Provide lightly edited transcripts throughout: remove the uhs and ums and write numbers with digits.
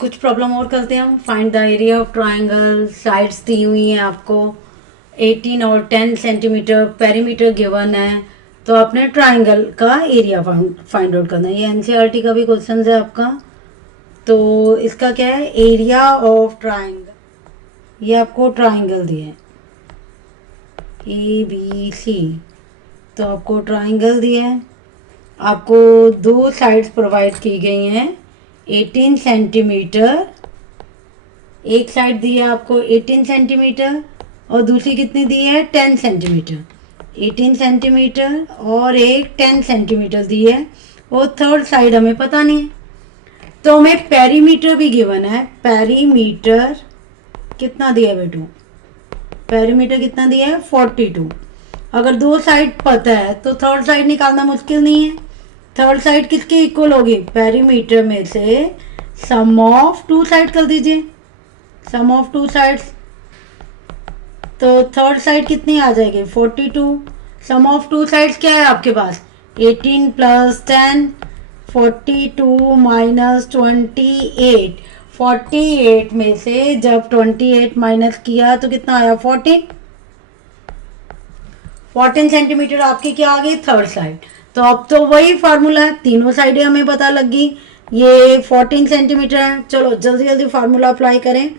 कुछ प्रॉब्लम और करते हैं हम। Find the area of triangle. Sides दी हुई हैं आपको 18 और 10 सेंटीमीटर, पेरीमीटर गिवन है। तो आपने ट्राइंगल का एरिया फाइंड आउट करना है। ये एनसीईआरटी का भी क्वेश्चन है आपका। तो इसका क्या है, एरिया ऑफ ट्राइंगल। ये आपको ट्राइंगल दिया है ABC। तो आपको ट्राइंगल दिया है, आपको दो साइड्स प्रोवाइड की गई हैं 18 सेंटीमीटर। एक साइड दी है आपको 18 सेंटीमीटर और दूसरी कितनी दी है 10 सेंटीमीटर। 18 सेंटीमीटर और एक 10 सेंटीमीटर दी है और थर्ड साइड हमें पता नहीं है। तो हमें पेरीमीटर भी गिवन है। पेरीमीटर कितना दिया है बेटू, पेरीमीटर कितना दिया है 42। अगर दो साइड पता है तो थर्ड साइड निकालना मुश्किल नहीं है। थर्ड साइड किसके इक्वल होगी, पेरीमीटर में से सम ऑफ टू साइड कर दीजिए, सम ऑफ टू साइड्स। तो थर्ड साइड कितनी आ जाएगी 42। सम ऑफ टू साइड्स क्या है आपके पास 18 प्लस 10, 42 माइनस 28। 48 में से जब 28 माइनस किया तो कितना आया 14। 14 सेंटीमीटर आपकी क्या आ गई थर्ड साइड। तो अब तो वही फार्मूला है, तीनों साइडें हमें पता लग गई। ये 14 सेंटीमीटर है। चलो जल्दी जल्दी फार्मूला अप्लाई करें।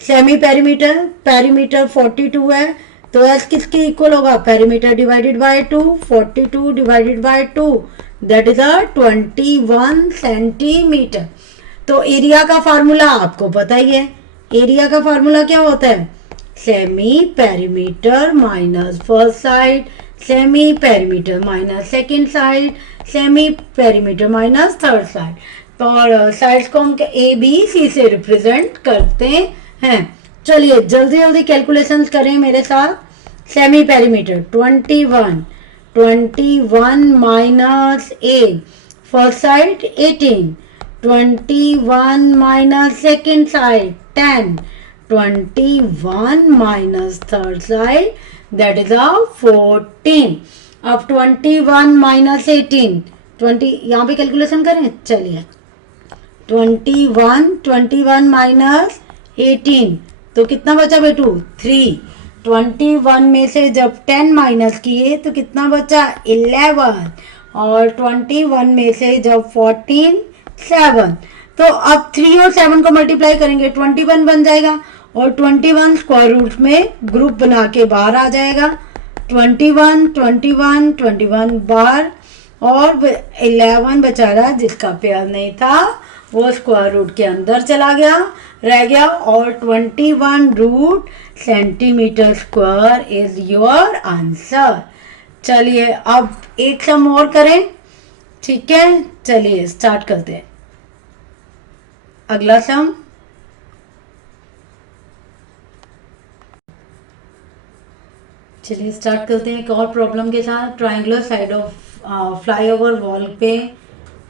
सेमी पेरीमीटर, पेरीमीटर 42 है तो एस किसके इक्वल होगा, perimeter divided by 2। 42 divided by 2 that is 21 centimetre. तो एरिया का फार्मूला आपको पता ही है। एरिया का फार्मूला क्या होता है, semi perimeter minus first side, semi perimeter minus second side, semi perimeter minus third side. तो साइड्स को हम ए बी सी से रिप्रेजेंट करते हैं। चलिए जल्दी जल्दी कैलकुलेशंस करें मेरे साथ। Semi perimeter 21 minus A, first side 18, 21 minus second side 10, 21 minus third side that is 14। अब 21 माइनस 18, 20 यहाँ पे कैलकुलेशन करें। चलिए 21 माइनस 18 तो कितना बचा बेटू 3। 21 में से जब 10 माइनस किए तो कितना बचा 11 और 21 में से जब 14 7। तो अब 3 और 7 को मल्टीप्लाई करेंगे 21 बन जाएगा और 21 स्क्वायर रूट में ग्रुप बना के बाहर आ जाएगा। 21 बाहर और 11 बचा रहा जिसका पेयर नहीं था वो स्क्वायर रूट के अंदर चला गया, रह गया। और 21 root centimetre square is your answer. चलिए अब एक सम और करें, ठीक है। चलिए स्टार्ट करते हैं अगला सम। चलिए स्टार्ट करते हैं एक और प्रॉब्लम के साथ। Triangular side of flyover wall पे,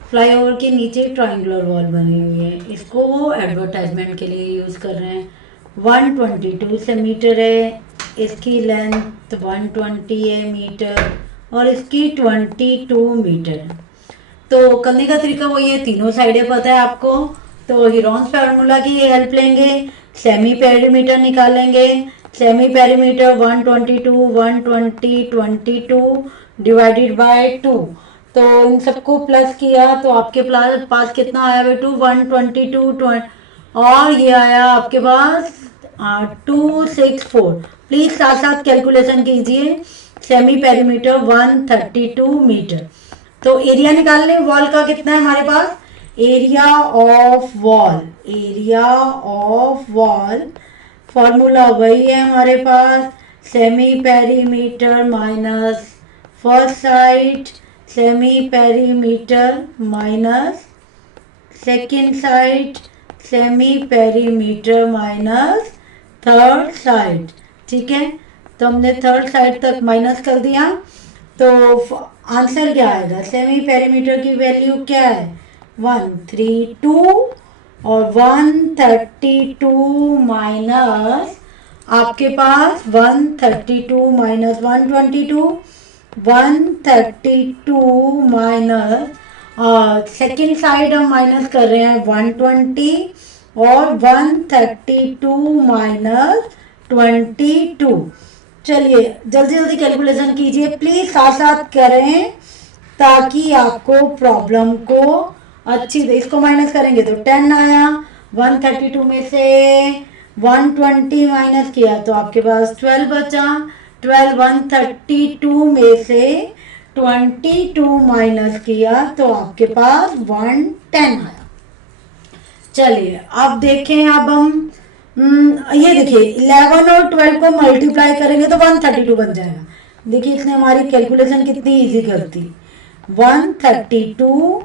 फ्लाईओवर के नीचे ट्राइंगुलर वॉल बनी हुई है। इसको वो एडवर्टाइजमेंट के लिए यूज़ कर रहे हैं। 122 से मीटर है, इसकी लेंथ 120 है मीटर और इसकी 22 मीटर है। तो करने का तरीका वही है, तीनों साइडें पता है आपको। तो हीरोन्स फार्मूला की हेल्प लेंगे, सेमी पेरीमीटर निकालेंगे। Semi perimeter 122 divided by 2। तो इन सबको प्लस किया तो आपके पास कितना आया बेटू 122 और ये आया आपके पास 264। प्लीज साथ साथ कैलकुलेशन कीजिए। Semi perimeter 132 metre. तो एरिया निकाल लें वॉल का, कितना है हमारे पास area of wall. Area of wall formula वही है हमारे पास, semi perimeter minus first side, semi perimeter minus second side, semi perimeter minus third side. ठीक है, तो हमने थर्ड साइड तक माइनस कर दिया। तो आंसर क्या आएगा, सेमी पेरीमीटर की वैल्यू क्या है 132 और 132 माइनस आपके पास 132 माइनस 122, 132 माइनस सेकेंड साइड हम माइनस कर रहे हैं 120 और 132 माइनस 22। चलिए जल्दी जल्दी कैलकुलेशन कीजिए प्लीज, साथ साथ करें ताकि आपको प्रॉब्लम को अच्छी से, इसको माइनस करेंगे तो 10 आया, 132 में से 120 माइनस किया तो आपके पास 12 बचा, 12 132 में से 22 माइनस किया तो आपके पास 110 आया। चलिए अब देखें, अब हम ये देखिए 11 और 12 को मल्टीप्लाई करेंगे तो 132 बन जाएगा। देखिए इसने हमारी कैलकुलेशन कितनी इजी कर दी। 132,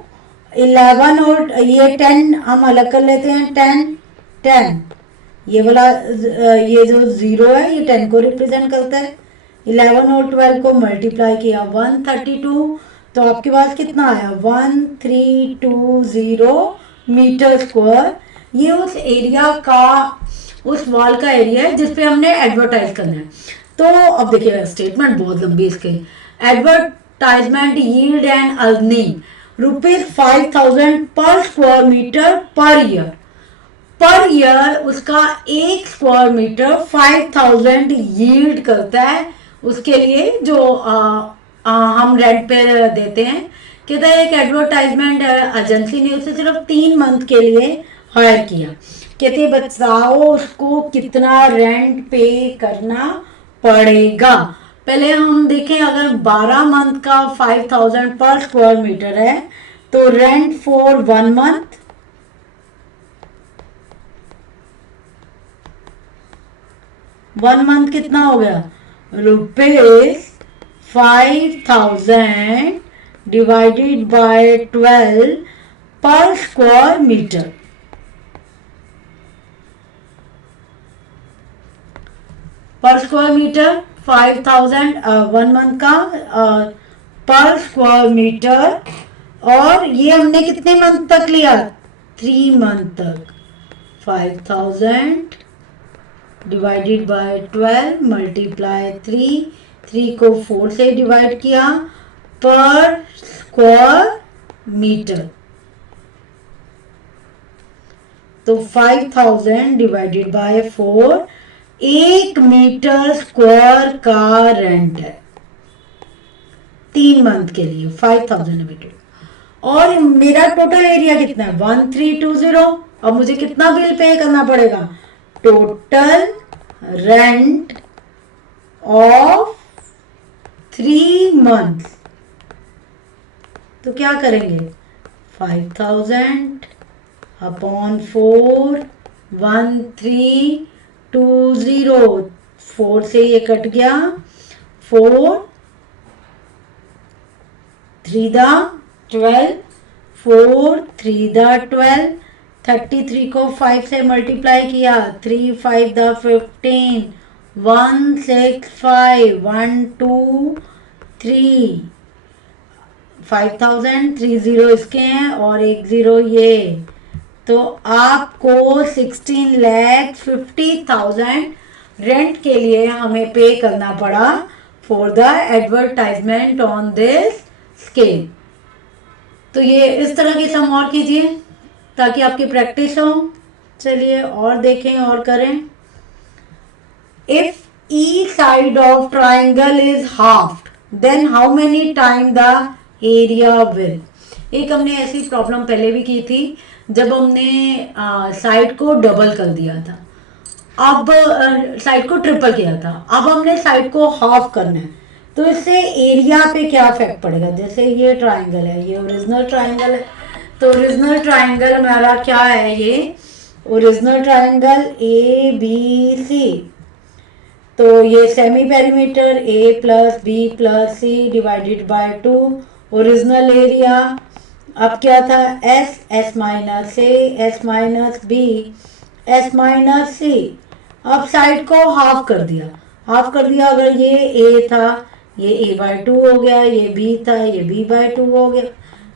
11 और ये 10 हम अलग कर लेते हैं, 10 10, ये वाला ये जो 0 है ये 10 को रिप्रेजेंट करता है। 11 और 12 को मल्टीप्लाई किया 132 तो आपके पास कितना आया 1320 मीटर स्क्वायर। ये उस एरिया का, उस वॉल का एरिया है जिसपे हमने एडवर्टाइज करना है। तो अब देखिए स्टेटमेंट बहुत लंबी इसके। Advertisement yield and earning ₹5000 per square metre per year. Per year उसका 1 स्क्वायर मीटर 5000 यील्ड करता है उसके लिए जो हम रेंट पे देते हैं। कहता है एक एडवर्टाइजमेंट एजेंसी ने उसे सिर्फ 3 मंथ के लिए हायर किया। कहते बताओ उसको कितना रेंट पे करना पड़ेगा। पहले हम देखें, अगर 12 मंथ का 5000 पर स्क्वायर मीटर है तो रेंट फॉर 1 मंथ 1 मंथ कितना हो गया ₹5000 डिवाइडेड बाय 12 पर स्क्वायर मीटर। पर स्क्वायर मीटर 5000 1 मंथ का पर स्क्वायर मीटर। और ये हमने कितने मंथ तक लिया 3 मंथ तक। 5000 डिवाइडेड बाय 12 मल्टीप्लाई 3 को 4 से डिवाइड किया पर स्क्वायर मीटर। तो 5000 डिवाइडेड बाय 4 1 मीटर स्क्वायर का रेंट है 3 मंथ के लिए 5000 डिवाइडेड। और मेरा टोटल एरिया कितना है 1320। अब मुझे कितना बिल पे करना पड़ेगा, टोटल रेंट ऑफ 3 मंथ। तो क्या करेंगे 5000 अपॉन 4 1320, 4 से ये कट गया, 4 3 दा 12, 4 3 दा 12, 33 को 5 से मल्टीप्लाई किया, 3 5 दा 15, 165 1 2 3, 5030 इसके हैं और 10 ये। तो आपको 16,50,000 रेंट के लिए हमें पे करना पड़ा for the advertisement on this scale. तो ये इस तरह की सम और कीजिए ताकि आपकी प्रैक्टिस हो। चलिए और देखें और करें। If each side of triangle is half then how many time the area will. एक हमने ऐसी प्रॉब्लम पहले भी की थी जब हमने साइड को डबल कर दिया था, अब साइड को ट्रिपल किया था, अब हमने साइड को हाफ करना है। तो इससे एरिया पे क्या इफेक्ट पड़ेगा। जैसे ये ट्राइंगल है, ये ओरिजिनल ट्राइंगल है, तो ओरिजिनल ट्राइंगल हमारा क्या है, ये ओरिजिनल ट्राइंगल ABC। तो ये semi perimeter A plus B plus C divided by 2 original area. अब क्या था S minus A, S minus B, S minus C। अब साइड को हाफ कर दिया, हाफ कर दिया। अगर ये A था ये A/2 हो गया, ये B था ये B/2 हो गया,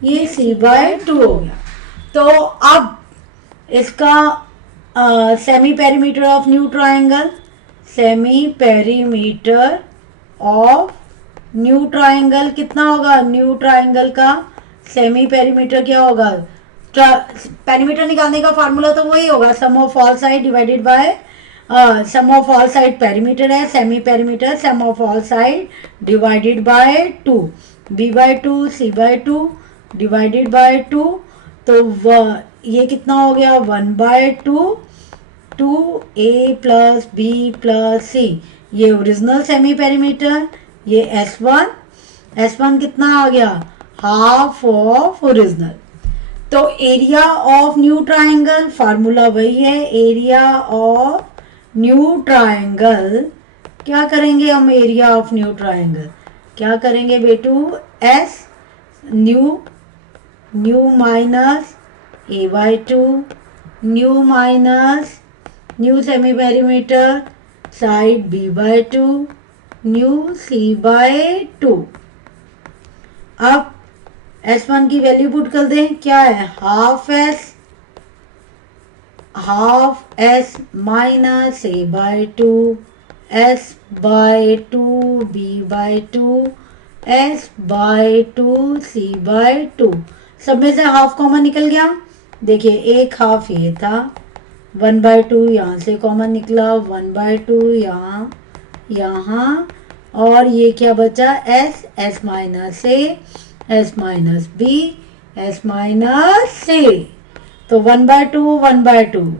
ये C/2 हो गया। तो अब इसका semi perimeter of new triangle, semi perimeter of new triangle कितना होगा, न्यू ट्राइंगल का सेमी पेरीमीटर क्या होगा पेरीमीटर निकालने का फार्मूला तो वही होगा, sum of all side divided by sum of all side perimeter है, semi perimeter sum of all side divided by 2, B by 2 C by 2 divided by 2। तो ये कितना हो गया 1/2 2a प्लस बी प्लस सी, ये ओरिजिनल सेमी पेरीमीटर, ये S1 कितना आ गया हाफ ऑफ ओरिजिनल। तो area of new triangle formula वही है, एरिया ऑफ न्यू ट्राइंगल। क्या करेंगे हम एरिया ऑफ न्यू ट्राइंगल, क्या करेंगे बेटू, S new minus a/2 new minus new semi perimeter side b/2 new c/2। अब S1 की वैल्यू पुट कर दें, क्या है half S minus a/2 S/2 b/2 S/2 c/2। सब में से हाफ कॉमन निकल गया। देखिए एक हाफ ये था, 1/2 यहाँ से कॉमन निकला, 1/2 यहाँ और ये क्या बचा S minus a S minus b S minus c। तो 1/2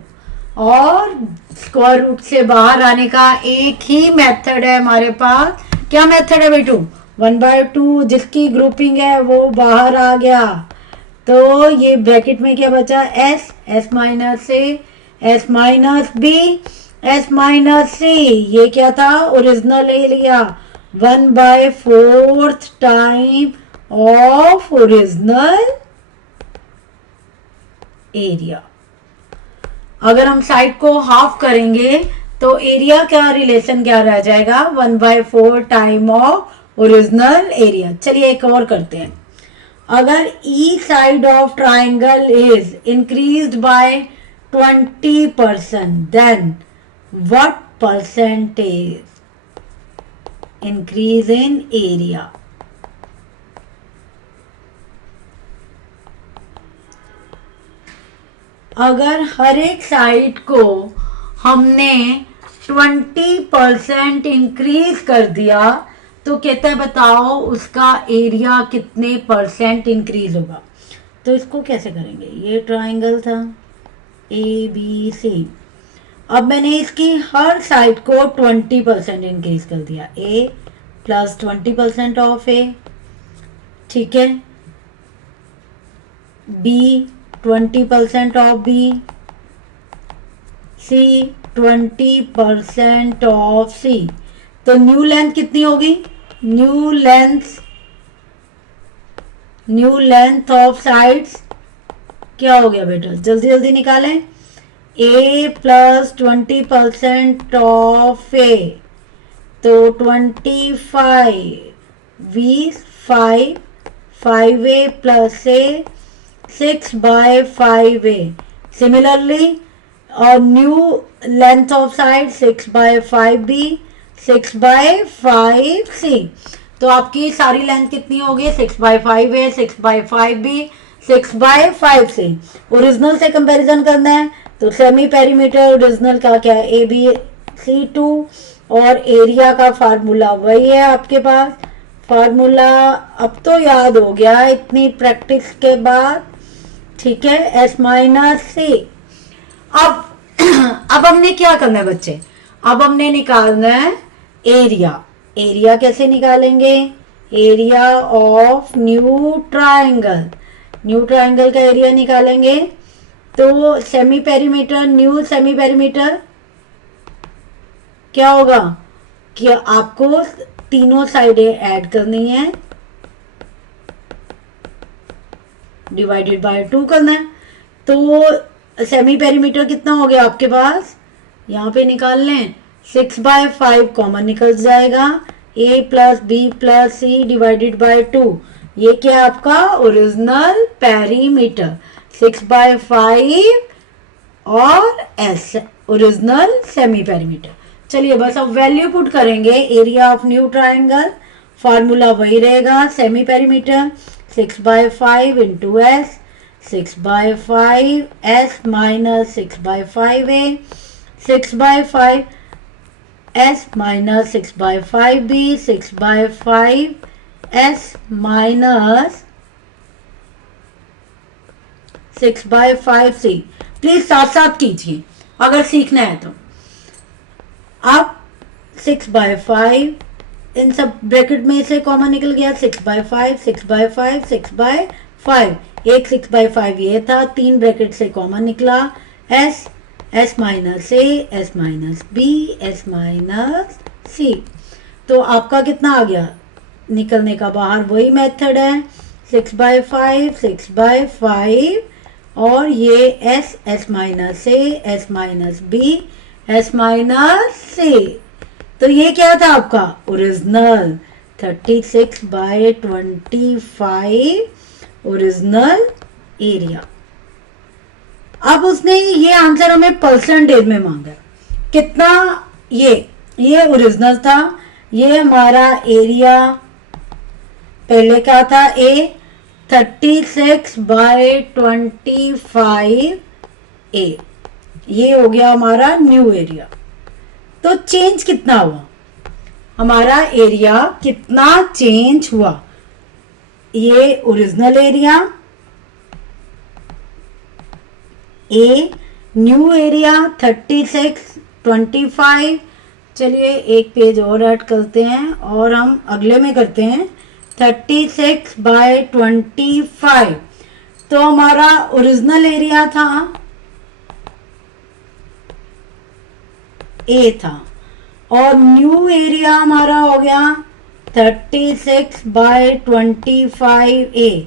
और स्क्वायर रूट से बाहर आने का एक ही मेथड है हमारे पास। क्या मेथड है बेटू, 1/2 जिसकी ग्रुपिंग है वो बाहर आ गया, तो ये ब्रैकेट में क्या बचा S minus a S minus b S minus c। ये क्या था ओरिजिनल ले लिया, 1/4 टाइम ऑफ ओरिजिनल एरिया। अगर हम साइड को हाफ करेंगे तो एरिया का रिलेशन क्या रह जाएगा, 1/4 टाइम ऑफ ओरिजिनल एरिया। चलिए एक और करते हैं। अगर each side of triangle is increased by 20%, then what percentage increase in area? अगर हर एक साइड को हमने 20% इंक्रीज कर दिया तो कहता है बताओ उसका एरिया कितने परसेंट इंक्रीज होगा। तो इसको कैसे करेंगे, ये ट्राइंगल था ABC, अब मैंने इसकी हर साइड को 20% इंक्रीज कर दिया, A प्लस 20% ऑफ A, ठीक है, B 20% of B, C 20% of C। तो न्यू लेंथ कितनी होगी, न्यू लेंथ ऑफ साइड्स क्या हो गया बेटा, जल्दी जल्दी निकालें, A प्लस 20% ऑफ A, तो 25 5A plus A 6/5A। Similarly और new length of side 6/5B 6/5C। तो आपकी सारी लेंथ कितनी होगी, 6/5A 6/5B 6/5C। ओरिजिनल से कंपैरिजन करना है तो सेमी पेरीमीटर ओरिजिनल का क्या है ABC2 और एरिया का फार्मूला वही है आपके पास। फार्मूला अब तो याद हो गया इतनी प्रैक्टिस के बाद, ठीक है, S माइनस C। अब हमने क्या करना है बच्चे, अब हमने निकालना है एरिया कैसे निकालेंगे, एरिया ऑफ न्यू ट्राइंगल का एरिया निकालेंगे। तो semi perimeter new semi perimeter क्या होगा कि आपको तीनों साइडें ऐड करनी है, डिवाइडेड बाय 2 करना है। तो सेमी पेरीमीटर कितना हो गया आपके पास, यहाँ पे निकाल लें, 6/5 कॉमन निकल जाएगा, A plus B plus C divided by 2। ये क्या है आपका ओरिजिनल पेरीमीटर 6/5 और S ओरिजिनल सेमी पेरीमीटर। चलिए बस अब वैल्यू पुट करेंगे area of new triangle, formula वही रहेगा, semi perimeter 6/5 into S 6/5 s minus 6/5a, 6/5 s minus 6/5b, 6/5 s minus 6/5c। Please साथ साथ कीजिए अगर सीखना है तो। अब 6/5 इन सब ब्रैकेट में से कॉमन निकल गया, 6/5 6/5 6/5, एक 6/5 ये था, 3 ब्रैकेट से कॉमन निकला, s s minus a, s minus b, s minus c। तो आपका कितना आ गया निकलने का बाहर, वही मेथड है 6/5 6/5 और ये s minus a, s minus b, s minus c। तो ये क्या था आपका ओरिजिनल 36/25 ओरिजिनल एरिया। अब उसने ये आंसर हमें परसेंटेज में मांगा, कितना, ये ओरिजिनल था, ये हमारा एरिया पहले का था ए 36/25 ए, ये हो गया हमारा न्यू एरिया। तो चेंज कितना हुआ, हमारा एरिया कितना चेंज हुआ, ये original area A, new area 36/25। चलिए एक पेज और ऐड करते हैं और हम अगले में करते हैं 36/25। तो हमारा ओरिजिनल एरिया था ए था और न्यू एरिया हमारा हो गया 36/25 ए।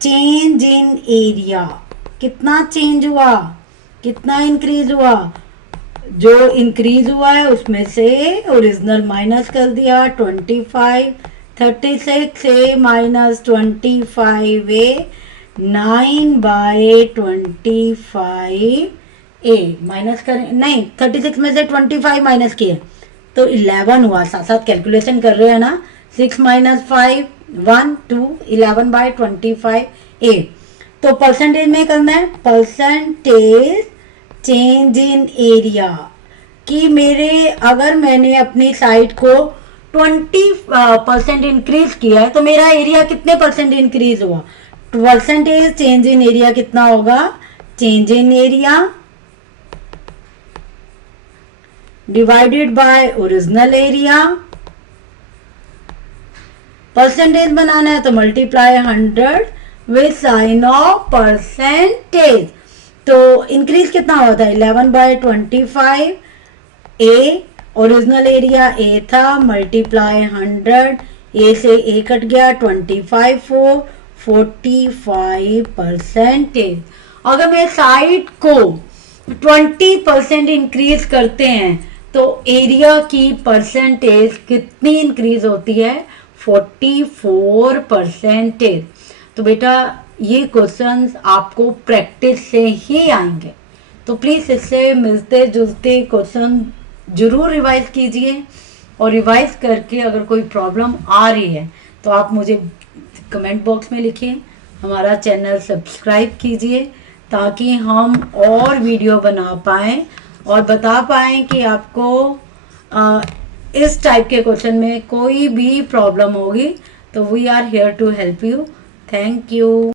चेंज इन एरिया, कितना चेंज हुआ, कितना इंक्रीज हुआ, जो इंक्रीज हुआ है उसमें से ओरिजिनल माइनस कर दिया 25, 36 ए माइनस 25 ए, 9/25 ए माइनस करें, नहीं 36 में से 25 माइनस किए तो 11 हुआ। साथ साथ कैलकुलेशन कर रहे हैं ना, 6 माइनस 5 1 2, 11/25 ए। तो परसेंटेज में करना है, परसेंटेज चेंज इन एरिया कि मेरे अगर मैंने अपनी साइड को 20% इंक्रीज किया है तो मेरा एरिया कितने परसेंट इंक्रीज हुआ। परसेंटेज चेंज इन एरिया कितना होगा, change in area divided by original area. Percentage बनाना है तो multiply 100 with sign of percentage. तो इंक्रीज कितना हुआ था 11/25 ए, ओरिजिनल एरिया ए था, मल्टीप्लाई 100, ए से ए कट गया 25 4 45%। अगर मैं साइड को 20% इंक्रीज करते हैं तो एरिया की परसेंटेज कितनी इंक्रीज होती है 44%। तो बेटा ये क्वेश्चंस आपको प्रैक्टिस से ही आएंगे, तो प्लीज इससे मिलते जुलते क्वेश्चन जरूर रिवाइज कीजिए और रिवाइज करके अगर कोई प्रॉब्लम आ रही है तो आप मुझे कमेंट बॉक्स में लिखिए, हमारा चैनल सब्सक्राइब कीजिए ताकि हम और वीडियो बना पाएँ और बता पाएँ कि आपको इस टाइप के क्वेश्चन में कोई भी प्रॉब्लम होगी तो we are here to help you. Thank you.